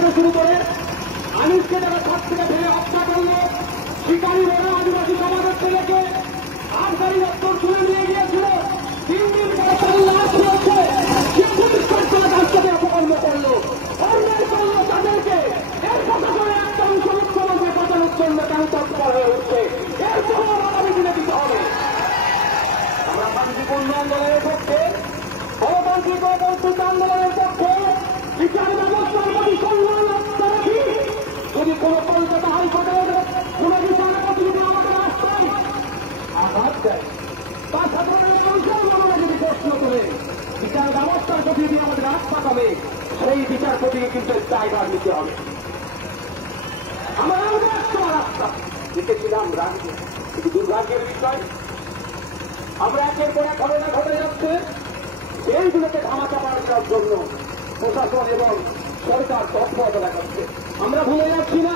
থেকে শুরু করে আনিসকে তারা ছাদ থেকে ফেলে হত্যা করল, শিকারী ওরা আদিবাসী সমাজের ছেলেকে আবগারি দপ্তর তুলে নিয়ে গিয়েছিল, 3 দিন পরে তার লাশ রয়েছে, সে পরিষ্কার করে তার সাথে অপকর্ম করলো, অন্যায় করলো তাদেরকে। এর প্রশাসনের একটা অংশ মুখ্যমন্ত্রী বাঁচানোর জন্য কেন তৎপর হয়ে উঠছে, এর কোনো আগামী দিনে দিতে হবে। আমরা শান্তিপূর্ণ আন্দোলনের পক্ষে, গণতান্ত্রিক আন্দোলনের পক্ষে, বিচার ব্যবস্থার প্রতি সম্মান রাখি। যদি কোন কলকাতা হাইকোর্টের কোন বিচারপতি যদি আমাদের রাস্তায় আঘাত দেয়, তার সাধারণের অংশের আমরা যদি প্রশ্ন করে বিচার ব্যবস্থার প্রতি যদি আমাদের রাস্তা পাবে, সেই বিচারপতিকে কিন্তু দায়ভার নিতে হবে। আমরা রাস্তা দিতেছিলাম রাজ্যে, কিন্তু দুর্ভাগ্যের বিষয় আমরা একের পর এক ঘটনা ঘটে যাচ্ছে, এইগুলোকে ধামাচাপা দেওয়ার জন্য প্রশাসন এবং সরকার তৎপরতা দেখাচ্ছে। আমরা ভুলে যাচ্ছি না